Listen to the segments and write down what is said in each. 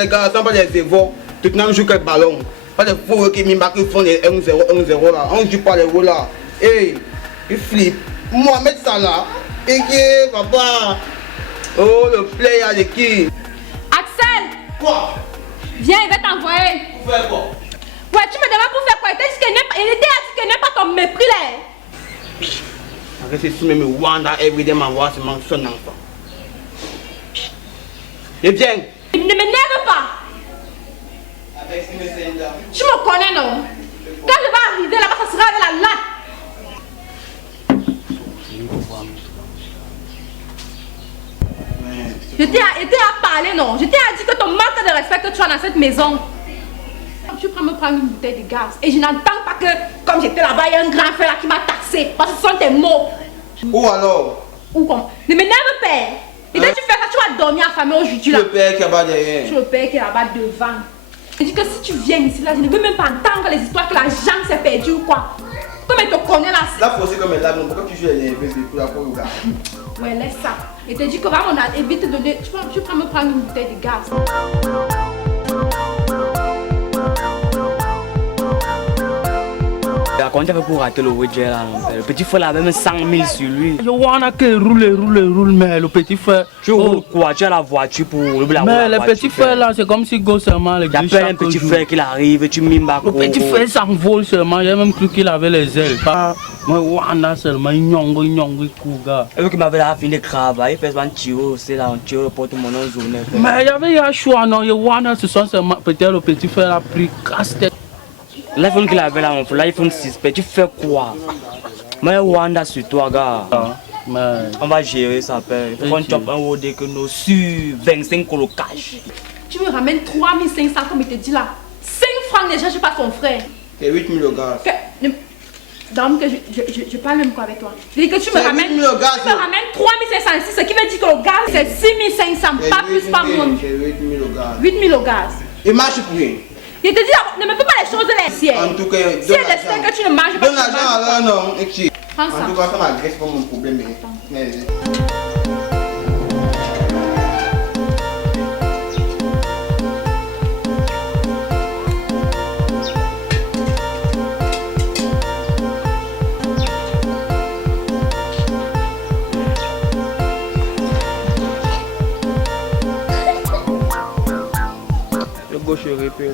les garçons, pas les évaux. Tout le monde joue avec le ballon. Pas les fous qui font les 1-0, 1-0 là. On joue pas les roues là. Hey, il flippe. Mohamed Salah. Et qui, papa. Oh, le player de qui? Axel! Quoi? Viens, il va t'envoyer. Pour faire quoi? Ouais, tu me demandes pour faire quoi? Il t'a dit qu'il n'aime pas ton mépris là. Arrête ici, même Wanda, everyday, m'envoie sur son enfant. Et viens. Ne m'énerve pas. Tu me connais, non? Quand je vais arriver là-bas, ça sera avec la latte. Je t'ai à parler, non? Je t'ai à dire que ton manque de respect que tu as dans cette maison. Tu prends me prendre une bouteille de gaz et je n'entends pas que, comme j'étais là-bas, il y a un grand frère là qui m'a taxé. Parce que ce sont tes mots. Où alors? Où comment? Ne m'énerve pas. Et dès que tu fais ça, tu vas dormir affamé aujourd'hui là. Le père qui est là-bas derrière. Tu le père qui est là-bas devant. Je dis que si tu viens ici là, je ne veux même pas entendre les histoires que la jambe s'est perdue ou quoi. Comme elle te connaît là. Là, faut aussi comme elle l'a, pourquoi tu joues les nerveux pour la peau au gars? Ouais, laisse ça. Et te dis que vraiment, on a évité de donner. Tu peux me prendre une bouteille de gaz. Quand tu as fait pour rater le Wedger là, le petit frère avait même 100 000 sur lui. Je vois que roule, mais le petit frère. Tu roules quoi? Tu as la voiture pour la mais le petit frère là, c'est comme si go seulement les gars. Il y a un petit frère qui arrive, tu mimes à le petit frère s'envole seulement, j'ai même cru qu'il avait les ailes. Moi, Wanda seulement, il couga. Et vu qu'il m'avait là fini de travailler, il fait un tiro, c'est là, on tire le porte-monnaie en journée. Mais il y avait un choix, non, Wanda, ce sont seulement, peut-être le petit frère a pris casse-tête. L'iPhone qu'il avait là, l'iPhone 6, tu fais quoi? Mais Wanda sur toi, gars. On va gérer ça, père. Il faut qu'on chope un OD que nous sur 25 colocages. Tu me ramènes 3500 comme il te dit là. 5 francs déjà, je passe ton frère. C'est 8000 le gars. Donc, je parle même quoi avec toi. Je dis que tu me ramènes 3500 ici, ce qui veut dire que le gaz c'est 6500, pas plus par mois. C'est 8000 le gaz. 8000 au gaz. Et marche pour rien. Je te dis, ne me fais pas les choses de l'assiette. En tout cas, si elle sait que tu ne manges pas. Donne l'argent alors non. Prends ça. En tout cas, ça m'agresse pas mon problème. Le gauche est répé.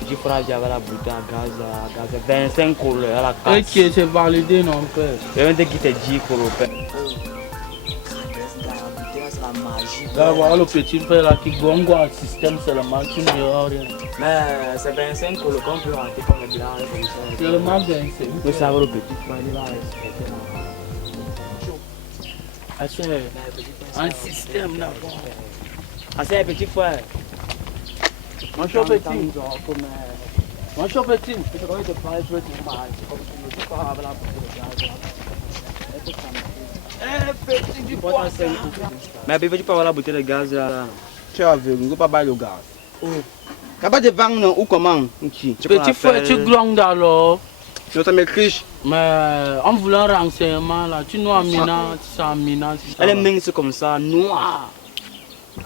Petit frère, j'avais la bouteille à gaz, 25 couleurs à la casse. Ok, c'est validé, non, père. Il y a un qui te dit pour le père. Là, voilà le petit frère là qui gongo un système seulement, tu ne verras rien. Mais c'est 25 couleurs qu'on peut rentrer comme le blanc. C'est le mal 25. Vous savez, le petit frère, il va respecter la Un système là. Ah, c'est un petit frère. Moi, je suis petit. Moi, je suis petit. Mais tu peux avoir la bouteille de gaz là. Tu es aveugle, ne peux pas bailler le gaz. Tu n'as pas de vent ou comment? Petit frère, tu grondes alors. Non, ça m'écrit. Mais en voulant renseignement là, tu nous Amina, tu sais Amina. Elle est mince comme ça, noire.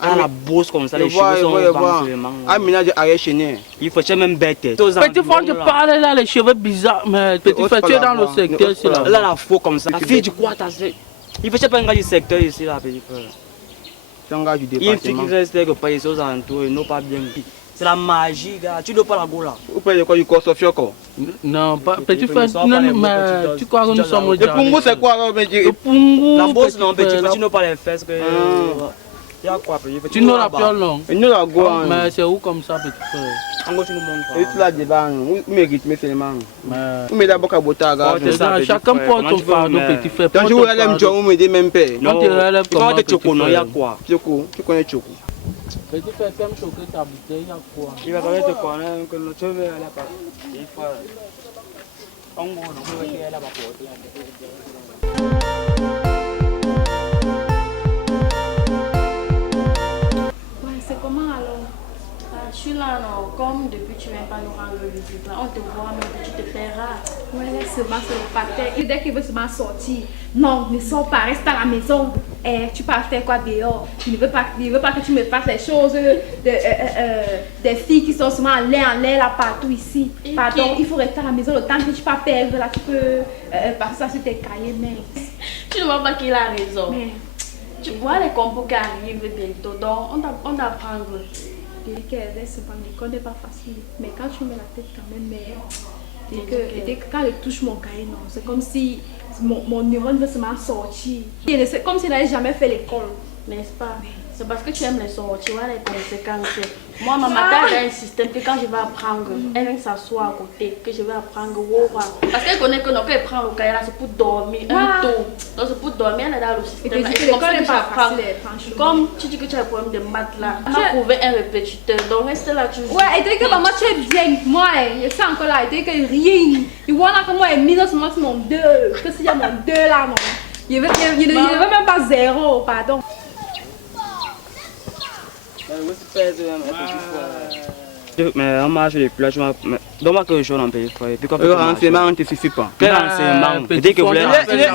Elle a la bosse comme ça, les cheveux sont blancs. Amina de Arèche-Chénier. Il faut même bête. Petit frère, tu parles là, les cheveux bizarres, mais petit frère, tu es dans le secteur ici là. Elle a la faux comme ça. La fille, tu crois, t'as fait. Il faut pas un gars du secteur ici là, petit frère. C'est un gars du département. Il y a une fille qui reste quelque part ici aux alentours, ils n'ont pas bien. C'est la magie, gars. Tu dois pas la go là. Vous payez quoi du corps Sofioko? Non, petit frère, non, mais tu crois que nous sommes au Le Pungu, c'est quoi alors? Le Pungu. La bosse, non, petit frère, tu n'as pas les fesses. Il y a quoi, petit frère? Tu n'as la peur long. Nous la go. Mais c'est où comme ça, petit frère? En gros, tu nous montres. Et tu l'as débat, où mérite mes seulement. Où met d'abord à Botaga. Chacun porte ton fardeau, petit frère. Quand tu vois l'aime, tu vas me dire même pas. Non, tu vas te choco, non, il y a quoi? Choco, tu connais Choco. Petit frère, tu aimes choquer ta bouteille, il y a quoi? Il va te connaître que tu veux aller pas. Ouais, c'est comment alors? Je suis là, non. Comme depuis tu viens pas nous rendre visite, là, on te voit, mais tu te fais rare. Ouais, laisse-moi se repartir. Et dès qu'il veut seulement sortir, non, ne sors pas, reste à la maison. Eh, tu pars faire quoi dehors? Il ne veut pas que tu me fasses les choses des filles qui sont seulement en l'air là partout ici. Et Pardon, qui? il faut rester à la maison le temps que tu vas perdre là, tu peux passer ça sur tes cahiers, mais. Tu ne vois pas qu'il a raison. Mais, Tu vois les compos qui arrivent bientôt, donc on doit prendre. laisse-moi, l'école n'est pas facile. Mais quand tu mets la tête quand même, mais. Dès que quand je touche mon cahier, non, c'est comme si mon neurone veut seulement sortir. C'est comme s'il n'avait jamais fait l'école. N'est-ce pas? C'est parce que tu aimes les sons, tu vois les conséquences. Moi, ma mère a un système que quand je vais apprendre, elle vient s'asseoir à côté, que je vais apprendre. Parce qu'elle connaît que quand elle prend le cahier là, c'est pour dormir, un tour. Donc c'est pour dormir, elle est dans le système. Et puis l'école n'est pas facile, franchement. Comme tu dis que tu as un problème de maths là, on a trouvé un répétiteur, donc reste là, tu joues. Ouais, et dès que maman, tu es bien. Moi, je suis encore là. Et dès que rien. Il voit là que moi, il mise dans mon 2. Que s'il y a mon 2 là, non. Il ne veut même pas 0, pardon. Mais on marche les plages, donne-moi quelque chose en pays. Le renseignement ne te suffit pas. Quel renseignement? Dès que vous voulez.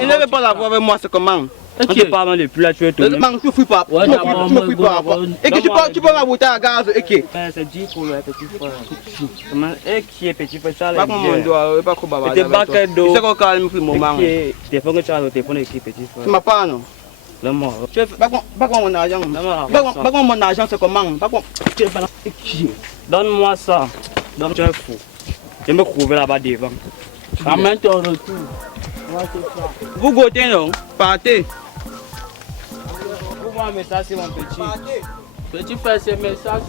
Il ne veut pas l'avoir avec moi, c'est comment? On te parle les plus là, tu es tout. Man, tu ne fuis pas. Tu ne fuis pas. Et que tu peux m'abouter à gaz. Et qui? C'est dit pour le petit frère. Et qui est petit frère? Ça, pas comme mon doigt, pas comme baba. Tu sais qu'on calme le moment. Tu téléphone que tu as au téléphone qui est petit frère. Tu m'as pas, non? Donne-moi. Pas comme mon argent. Pas comme mon argent, c'est comment? Pas comme. Donne-moi ça. Donc tu es fou. Je vais me trouver là-bas devant. Ramène ton retour. Vous gotez, non? Partez. Ouvre-moi un message, c'est mon petit. Petit frère, c'est message.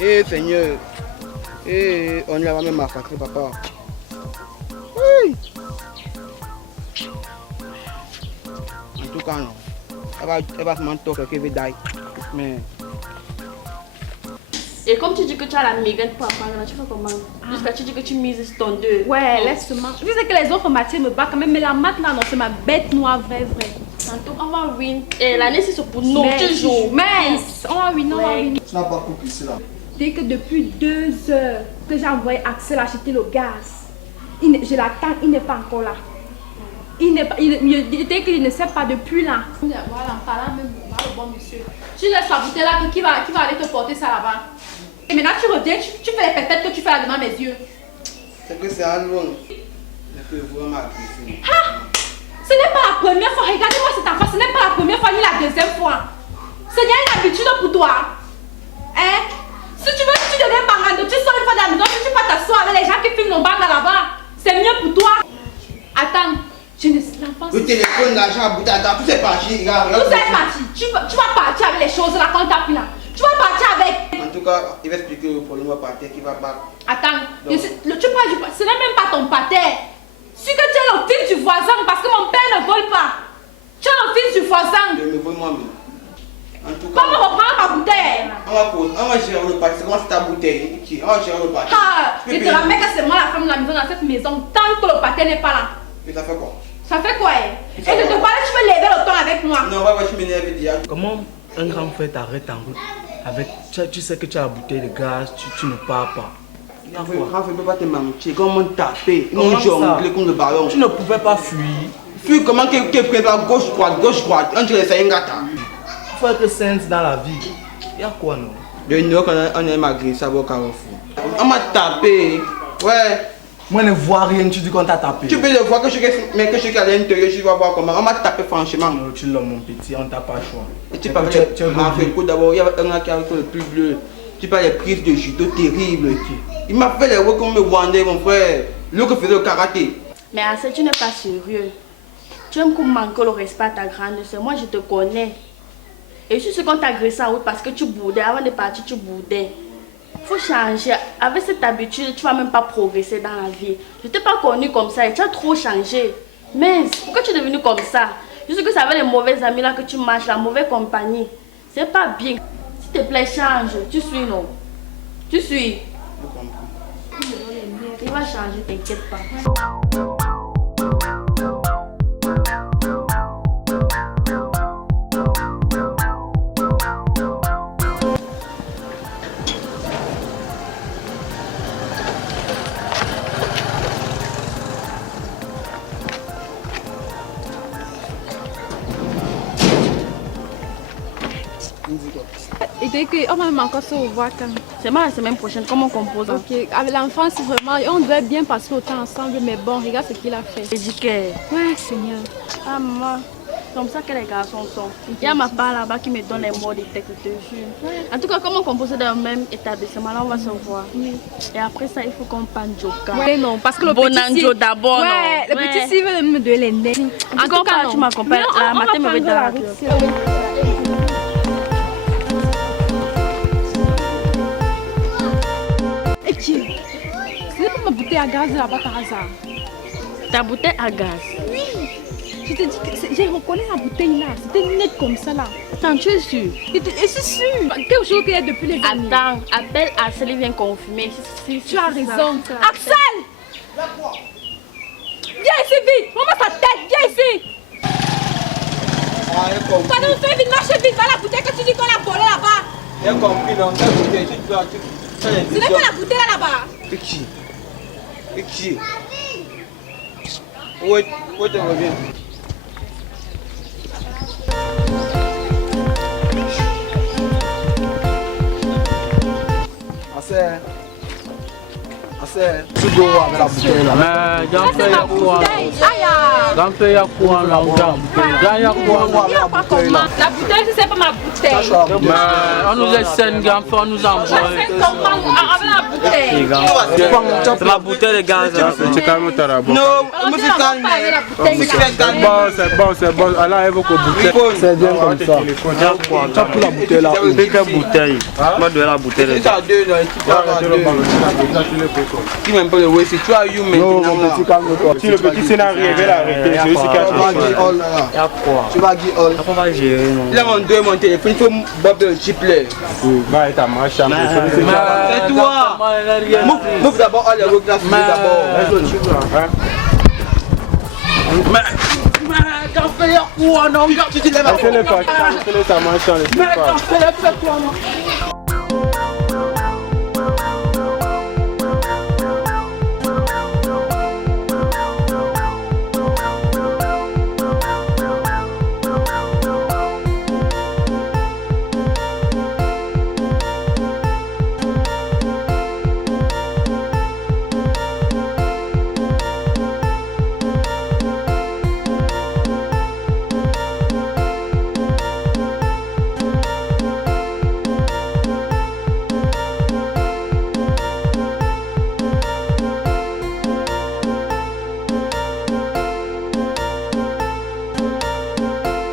Eh Seigneur. Eh, on l'a même massacré, papa. Oui. En tout cas, non. Elle va se mentir qu'elle veut die. Mais. Et comme tu dis que tu as la migraine pour apprendre, tu fais comment? Jusqu'à tu dis que tu mises ton 2. Ouais, laisse-moi. Je sais que les autres matières me battent quand même, mais la maths là, non, c'est ma bête noire, vrai. Tantôt, on va win. Et l'année, c'est pour nous, toujours. Mais, on va win, on va win. Tu n'as pas compris cela. Dès que depuis 2 heures que j'ai envoyé Axel acheter le gaz, je l'attends, il n'est pas encore là. Dès qu'il ne sait pas depuis là. Voilà, en parlant même, le bon monsieur. Tu laisses la bouteille là, qui va aller te porter ça là-bas. Et maintenant tu reviens, tu fais les pépettes que tu fais là devant mes yeux. C'est que c'est un loin. Je peux vraiment apprécier. Ce n'est pas la première fois, regardez-moi cette enfant, ce n'est pas la première fois ni la deuxième fois. C'est bien une habitude pour toi. Hein? Si tu veux que tu deviens bangando, tu sors une fois dans la maison, tu vas t'asseoir avec les gens qui filment nos bangs là-bas. C'est mieux pour toi. Attends, je ne sais pas. Le téléphone, l'argent, la bouteille, tout est parti. Tout est parti. Tu vas partir avec les choses là qu'on t'a pris là. Tu vas partir avec. En tout cas, il va expliquer le problème au parterre qui va battre. Attends, ce n'est même pas ton parterre. C'est que tu es le fils du voisin parce que mon père ne vole pas. Tu es le fils du voisin. Je me vole moi-même. En tout cas, Comment reprendre ma bouteille? on va gérer le parti. Comment c'est ta bouteille? On va gérer le parti. Ah, je te ramène que c'est moi la femme de la maison dans cette maison tant que le parterre n'est pas là. Et ça fait quoi? Ça fait quoi? Et je te parle, tu veux lever le ton avec moi. Non, ouais, je m'énerve déjà. Comment un grand frère t'arrête en route avec, tu sais que tu as la bouteille de gaz, tu ne pars pas. Grand frère, ne peux pas te mentir. Comment taper? Comment Ils ont ça? jonglé comme le ballon. Tu ne pouvais pas fuir. Puis comment qu'elle prépare gauche, droite. On dirait que c'est un gâteau. Il faut être sain dans la vie. Il y a quoi non? De nous, on est malgré ça au carrefour. On m'a tapé. Ouais. Moi je ne vois rien, tu dis qu'on t'a tapé. Tu peux le voir que je suis à l'intérieur, je vais voir comment. On m'a tapé franchement. Non, tu l'as mon petit, on t'a pas le choix. Et tu parles de d'abord, il y a un qui a le plus bleu. Tu parles des prises de judo terribles. Il m'a fait les rocs comme me Wandé, mon frère. L'autre faisait le karaté. Mais Assez, tu n'es pas sérieux. Tu aimes qu'on manque le respect à ta grande sœur. Moi, je te connais. Et je sais qu'on t'a agressé en route parce que tu boudais. Avant de partir, tu boudais. Il faut changer. Avec cette habitude, tu ne vas même pas progresser dans la vie. Je ne t'ai pas connu comme ça et tu as trop changé. Mais pourquoi tu es devenu comme ça? Je sais que c'est avec les mauvais amis là que tu marches, la mauvaise compagnie. C'est pas bien. S'il te plaît, change. Tu suis, non? Tu suis. Il va changer, t'inquiète pas. Et dès qu'on va même encore se revoir quand. C'est la semaine prochaine, comment on compose? Ok, avec l'enfant, c'est vraiment. On devait bien passer le temps ensemble, mais bon, regarde ce qu'il a fait. Éduqué. Ouais, Seigneur. Ah, maman. C'est comme ça que les garçons sont. Il y a ma part là-bas qui me donne les mots des textes, je te jure. En tout cas, comme on compose dans le même établissement, là, on va se voir. Oui. Et après ça, il faut qu'on prenne Joka. Ouais, non, parce que le Bonanjo d'abord, non. Ouais, le petit s'il veut me donner les nez. En tout cas, tu m'accompagnes. La matin, me regarde. Et qui? Ce n'est pas ma bouteille à gaz là-bas par hasard. Ta bouteille à gaz? Oui. Je te dis que j'ai reconnu la bouteille là. C'était net comme ça là. Attends, tu es sûr? Et c'est sûr. Quelque chose qu'il y a depuis les années. Attends, appelle Axel, il vient confirmer. Tu as raison. Axel! Viens ici vite. Maman sa tête, viens ici. Quand nous fais vite, marche vite. Va la bouteille que tu dis qu'on a volée là-bas. J'ai compris, non? Cette bouteille, Ce n'est pas la bouteille là-bas. Et qui? Ouais, t'es revenu. Assez. Tu dois avec la bouteille là. Mais j'en fais ya quoi? J'en fais ya quoi là? J'en ya quoi? La bouteille, c'est pas ma bouteille. Mais on nous essaie, on nous envoie. Avec la bouteille. C'est ma bouteille de gaz. Tu calmes ta rabat. Non, je me suis calmé. C'est bon. Allah est beaucoup bouteille. C'est bien comme ça. Tu as pris la bouteille là. Quelle bouteille? Moi, de la bouteille de Tu gaz. as deux, non? Tu m'aimes pas le way, c'est toi, you Non, maintenant. mon petit calme-toi. Si le petit scénario il va l'arrêter, c'est aussi Tu vas qu'à dire all là. Y'a quoi? Tu vas dire all. On va gérer, non? Il a mon deux, mon téléphone, il faut bob le chip là. Va être à ma chambre. C'est toi. Move d'abord all les reglaces d'abord. J'en fais ya quoi? Non, Tu te lèves à Fais-le pas, fais-le ta ma chambre. mais j'en fais ya quoi?